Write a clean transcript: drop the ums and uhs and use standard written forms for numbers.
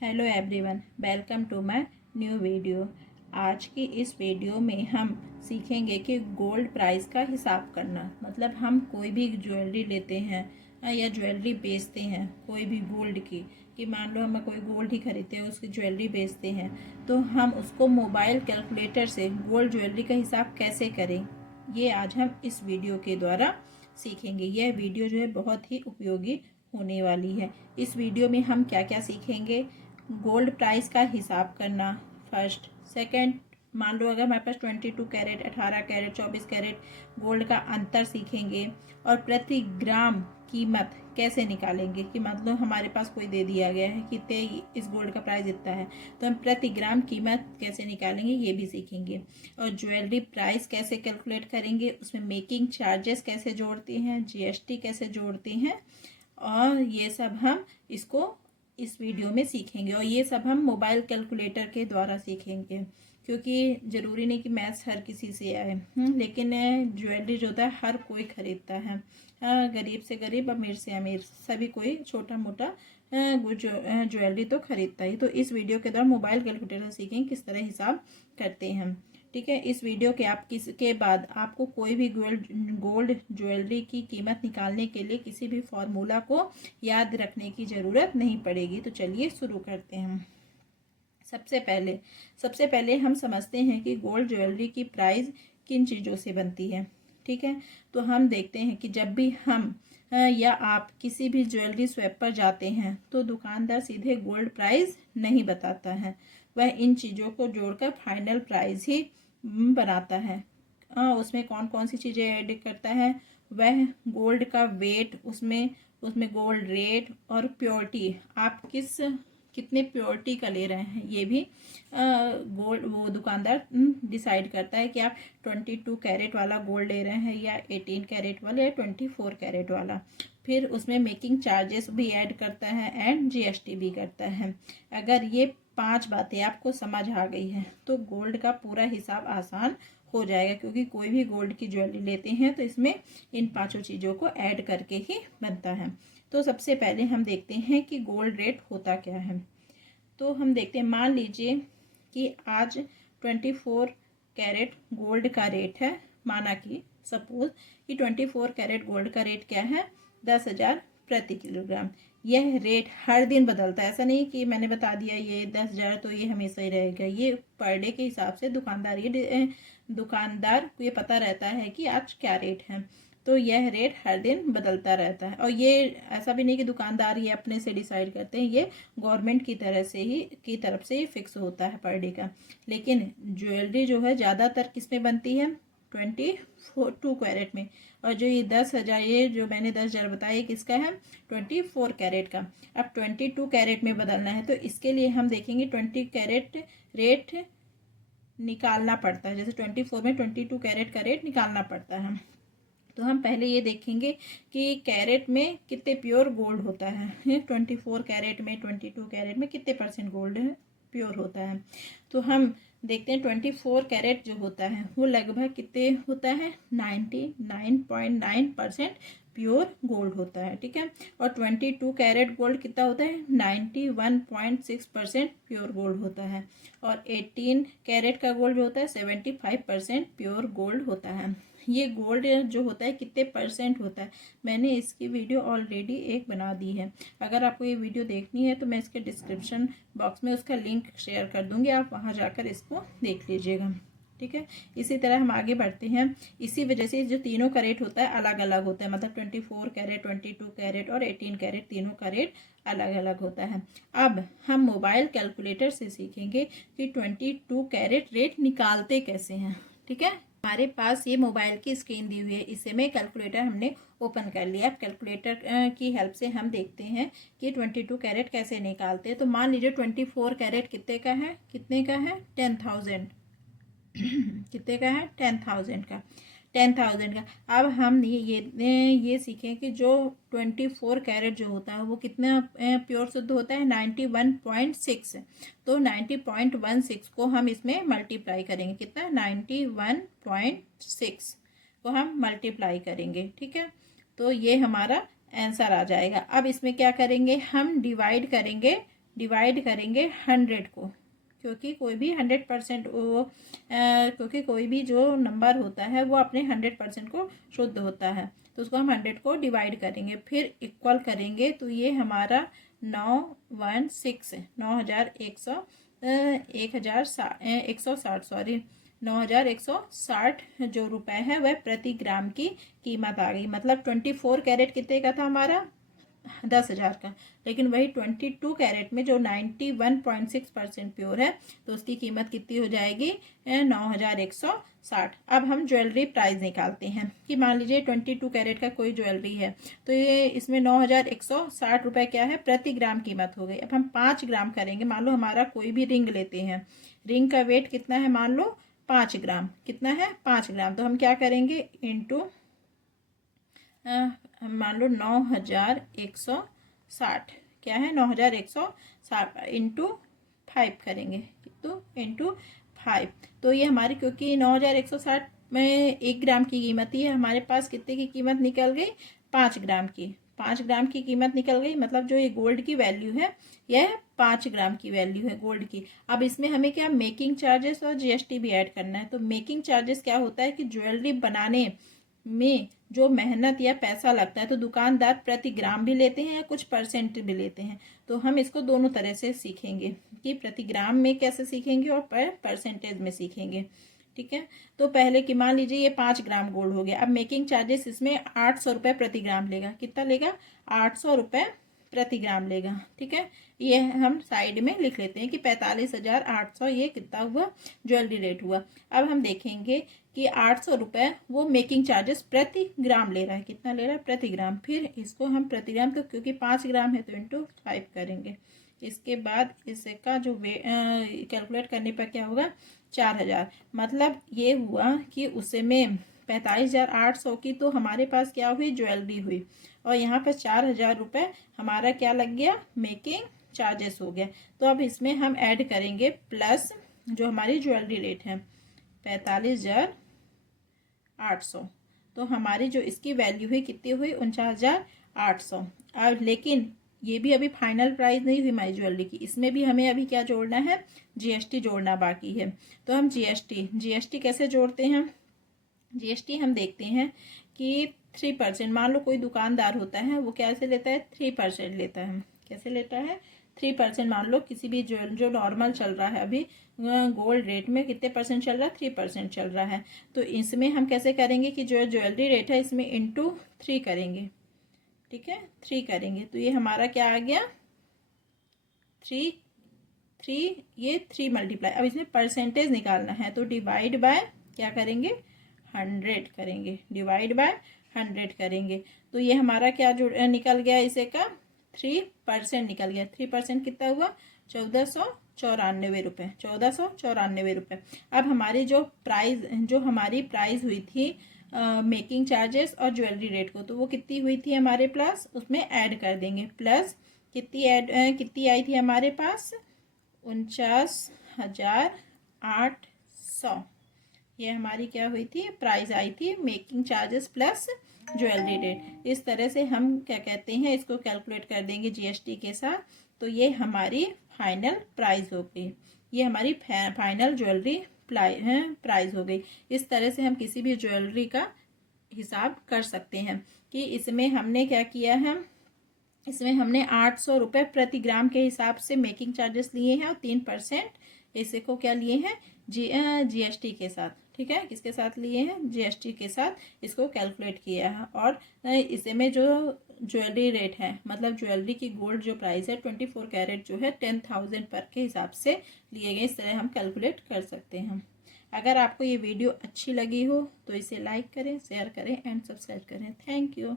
Hello everyone, welcome to my new video. आज की इस वीडियो में हम सीखेंगे कि गोल्ड प्राइस का हिसाब करना। मतलब हम कोई भी ज्वेलरी लेते हैं या ज्वेलरी बेचते हैं, कोई भी गोल्ड की, कि मान लो हम कोई गोल्ड ही खरीदते हैं, उसकी ज्वेलरी बेचते हैं, तो हम उसको मोबाइल कैलकुलेटर से गोल्ड ज्वेलरी का हिसाब कैसे करें, ये आज हम इस वीडियो के द्वारा सीखेंगे। यह वीडियो जो है बहुत ही उपयोगी होने वाली है। इस वीडियो में हम क्या क्या सीखेंगे: गोल्ड प्राइस का हिसाब करना फर्स्ट। सेकंड, मान लो अगर हमारे पास 22 कैरेट, 18 कैरेट, 24 कैरेट गोल्ड का अंतर सीखेंगे। और प्रति ग्राम कीमत कैसे निकालेंगे, कि मतलब हमारे पास कोई दे दिया गया है कि इस गोल्ड का प्राइस इतना है, तो हम प्रति ग्राम कीमत कैसे निकालेंगे ये भी सीखेंगे। और ज्वेलरी प्राइस कैसे कैलकुलेट करेंगे, उसमें मेकिंग चार्जेस कैसे जोड़ते हैं, जीएसटी कैसे जोड़ते हैं, और ये सब हम इसको इस वीडियो में सीखेंगे। और ये सब हम मोबाइल कैलकुलेटर के द्वारा सीखेंगे, क्योंकि ज़रूरी नहीं कि मैथ्स हर किसी से आए। लेकिन ज्वेलरी जो होता है हर कोई खरीदता है, गरीब से गरीब, अमीर से अमीर, सभी कोई छोटा मोटा ज्वेलरी तो खरीदता ही। तो इस वीडियो के द्वारा मोबाइल कैलकुलेटर सीखेंगे किस तरह हिसाब करते हैं। ठीक है, इस वीडियो के बाद आपको कोई भी गोल्ड ज्वेलरी की कीमत निकालने के लिए किसी भी फॉर्मूला को याद रखने की ज़रूरत नहीं पड़ेगी। तो चलिए शुरू करते हैं। सबसे पहले हम समझते हैं कि गोल्ड ज्वेलरी की प्राइस किन चीज़ों से बनती है। ठीक है, तो हम देखते हैं कि जब भी हम या आप किसी भी ज्वेलरी शॉप पर जाते हैं तो दुकानदार सीधे गोल्ड प्राइस नहीं बताता है, वह इन चीज़ों को जोड़कर फाइनल प्राइस ही बनाता है। उसमें कौन कौन सी चीज़ें ऐड करता है, वह गोल्ड का वेट, उसमें गोल्ड रेट और प्योरिटी, आप कितने प्योरिटी का ले रहे हैं, ये भी गोल्ड वो दुकानदार डिसाइड करता है कि आप 22 कैरेट वाला गोल्ड ले रहे हैं या 18 कैरेट वाला या 24 कैरेट वाला। फिर उसमें मेकिंग चार्जेस भी ऐड करता है एंड जीएसटी भी करता है। अगर ये 5 बातें आपको समझ आ गई हैं तो गोल्ड का पूरा हिसाब आसान हो जाएगा, क्योंकि कोई भी गोल्ड की ज्वेलरी लेते हैं तो इसमें इन 5 चीज़ों को ऐड करके ही बनता है। तो सबसे पहले हम देखते हैं कि गोल्ड रेट होता क्या है। तो हम देखते हैं, मान लीजिए कि आज 24 कैरेट गोल्ड का रेट है। माना कि सपोज कि 24 कैरेट गोल्ड का रेट क्या है, 10,000 प्रति किलोग्राम। यह रेट हर दिन बदलता है, ऐसा नहीं कि मैंने बता दिया ये 10,000 तो ये हमेशा ही रहेगा। ये पर डे के हिसाब से दुकानदार को ये पता रहता है कि आज क्या रेट है, तो यह रेट हर दिन बदलता रहता है। और ये ऐसा भी नहीं कि दुकानदार ये अपने से डिसाइड करते हैं, ये गवर्नमेंट की तरफ से ही फिक्स होता है पर डे का। लेकिन ज्वेलरी जो है ज़्यादातर किस में बनती है, 22 कैरेट में। और जो ये 10,000, ये जो मैंने 10,000 बताया किसका है, 24 कैरेट का। अब 22 कैरेट में बदलना है तो इसके लिए हम देखेंगे 20 कैरेट रेट निकालना पड़ता है। जैसे 24 में 22 कैरेट का रेट निकालना पड़ता है, तो हम पहले ये देखेंगे कि कैरेट में कितने प्योर गोल्ड होता है। 24 कैरेट में, 22 कैरेट में कितने परसेंट गोल्ड है प्योर होता है। तो हम देखते हैं 24 कैरेट जो होता है वो लगभग कितने होता है, 99.9% प्योर गोल्ड होता है। ठीक है, और 22 कैरेट गोल्ड कितना होता है, 91.6% प्योर गोल्ड होता है। और 18 कैरेट का गोल्ड जो होता है 75% प्योर गोल्ड होता है। ये गोल्ड जो होता है कितने परसेंट होता है, मैंने इसकी वीडियो ऑलरेडी एक बना दी है। अगर आपको ये वीडियो देखनी है तो मैं इसके डिस्क्रिप्शन बॉक्स में उसका लिंक शेयर कर दूंगी, आप वहाँ जाकर इसको देख लीजिएगा। ठीक है, इसी तरह हम आगे बढ़ते हैं। इसी वजह से जो तीनों का रेट होता है अलग अलग होता है, मतलब 24 कैरेट, 22 कैरेट और 18 कैरेट, तीनों का रेट अलग अलग होता है। अब हम मोबाइल कैलकुलेटर से सीखेंगे कि 22 कैरेट रेट निकालते कैसे हैं। ठीक है, हमारे पास ये मोबाइल की स्क्रीन दी हुई है, इसे में कैलकुलेटर हमने ओपन कर लिया। अब कैलकुलेटर की हेल्प से हम देखते हैं कि 22 कैरेट कैसे निकालते हैं। तो मान लीजिए 24 कैरेट कितने का है, 10,000 कितने का है, 10,000 का। 10,000 का। अब हम ये सीखें कि जो 24 कैरेट जो होता है वो कितना प्योर शुद्ध होता है, 91.6। तो 90.16 को हम इसमें मल्टीप्लाई करेंगे, कितना, 91.6 को हम मल्टीप्लाई करेंगे। ठीक है, तो ये हमारा आंसर आ जाएगा। अब इसमें क्या करेंगे, हम डिवाइड करेंगे डिवाइड करेंगे 100 को, क्योंकि कोई भी 100% क्योंकि कोई भी जो नंबर होता है वो अपने 100% को शुद्ध होता है, तो उसको हम 100 को डिवाइड करेंगे, फिर इक्वल करेंगे। तो ये हमारा 916 1,160 सॉरी 9,160 जो रुपए है वह प्रति ग्राम की कीमत आ गई। मतलब 24 कैरेट कितने का था हमारा, 10,000 का, लेकिन वही 22 कैरेट में जो 91.6% प्योर है तो उसकी कीमत कितनी हो जाएगी, 9,160। अब हम ज्वेलरी प्राइस निकालते हैं कि मान लीजिए 22 कैरेट का कोई ज्वेलरी है, तो ये इसमें 9,160 रुपये क्या है प्रति ग्राम कीमत हो गई। अब हम 5 ग्राम करेंगे, मान लो हमारा कोई भी रिंग लेते हैं, रिंग का वेट कितना है, मान लो 5 ग्राम, कितना है 5 ग्राम, तो हम क्या करेंगे इंटू मान लो 9,160, क्या है 9,160 इंटू 5 करेंगे, तो इंटू 5, तो ये हमारी क्योंकि 9,160 में 1 ग्राम की कीमत ही है, हमारे पास कितने की कीमत निकल गई, 5 ग्राम की, 5 ग्राम की कीमत निकल गई। मतलब जो ये गोल्ड की वैल्यू है यह 5 ग्राम की वैल्यू है गोल्ड की। अब इसमें हमें क्या मेकिंग चार्जेस और जीएसटी भी ऐड करना है। तो मेकिंग चार्जेस क्या होता है कि ज्वेलरी बनाने में जो मेहनत या पैसा लगता है, तो दुकानदार प्रति ग्राम भी लेते हैं या कुछ परसेंट भी लेते हैं। तो हम इसको दोनों तरह से सीखेंगे कि प्रति ग्राम में कैसे सीखेंगे और परसेंटेज में सीखेंगे, ठीक है। तो पहले कि मान लीजिए ये 5 ग्राम गोल्ड हो गया, अब मेकिंग चार्जेस इसमें 800 रुपये प्रति ग्राम लेगा, कितना लेगा, 800 रुपये प्रति ग्राम लेगा, ठीक है। ये हम साइड में लिख लेते हैं कि 45,800 ये कितना हुआ, ज्वेलरी रेट हुआ। अब हम देखेंगे कि 800 रुपये वो मेकिंग चार्जेस प्रति ग्राम ले रहा है, कितना ले रहा है प्रति ग्राम, फिर इसको हम प्रति ग्राम, तो क्योंकि 5 ग्राम है तो इंटू 5 करेंगे। इसके बाद इसका जो कैलकुलेट करने पर क्या होगा, 4,000। मतलब ये हुआ कि उसमें 45,800 की तो हमारे पास क्या हुई, ज्वेलरी हुई, और यहाँ पर 4,000 रुपये हमारा क्या लग गया, मेकिंग चार्जेस हो गया। तो अब इसमें हम ऐड करेंगे प्लस जो हमारी ज्वेलरी रेट है 45,800, तो हमारी जो इसकी वैल्यू हुई कितनी हुई, 49,800। अब लेकिन ये भी अभी फाइनल प्राइस नहीं हुई हमारी ज्वेलरी की, इसमें भी हमें अभी क्या जोड़ना है, जीएसटी जोड़ना बाकी है। तो हम जीएसटी कैसे जोड़ते हैं, जीएसटी हम देखते हैं कि 3%, मान लो कोई दुकानदार होता है वो कैसे लेता है, 3% लेता है, कैसे लेता है 3%। मान लो किसी भी जो नॉर्मल चल रहा है अभी गोल्ड रेट में कितने परसेंट चल रहा है, 3% चल रहा है। तो इसमें हम कैसे करेंगे कि जो ज्वेलरी रेट है इसमें इंटू 3 करेंगे, ठीक है, 3 करेंगे, तो ये हमारा क्या आ गया 3 ये 3 मल्टीप्लाई। अब इसमें परसेंटेज निकालना है तो डिवाइड बाय क्या करेंगे, 100 करेंगे, डिवाइड बाय 100 करेंगे। तो ये हमारा क्या जो निकल गया, इसे का 3% निकल गया। 3% कितना हुआ, 1,494 रुपये, 1,494 रुपये। अब हमारी जो हमारी प्राइस हुई थी मेकिंग चार्जेस और ज्वेलरी रेट को, तो वो कितनी हुई थी हमारे पास, उसमें ऐड कर देंगे। प्लस कितनी आई थी हमारे पास, 49,800, ये हमारी क्या हुई थी, प्राइस आई थी making charges plus jewellery rate. इस तरह से हम क्या कहते हैं इसको कैलकुलेट कर देंगे जीएसटी के साथ, तो ये हमारी फाइनल प्राइस हो गई, ये हमारी फाइनल ज्वेलरी प्राइस हो गई। इस तरह से हम किसी भी ज्वेलरी का हिसाब कर सकते हैं कि इसमें हमने क्या किया है, इसमें हमने 800 रुपये प्रति ग्राम के हिसाब से मेकिंग चार्जेस लिए हैं और 3% इसे को क्या लिए हैं, जीएसटी के साथ, ठीक है, किसके साथ लिए हैं, जीएसटी के साथ इसको कैलकुलेट किया है। और इसमें जो ज्वेलरी रेट है, मतलब ज्वेलरी की गोल्ड जो प्राइस है 24 कैरेट जो है 10,000 पर के हिसाब से लिए गए। इस तरह हम कैलकुलेट कर सकते हैं। अगर आपको ये वीडियो अच्छी लगी हो तो इसे लाइक करें, शेयर करें एंड सब्सक्राइब करें। Thank you.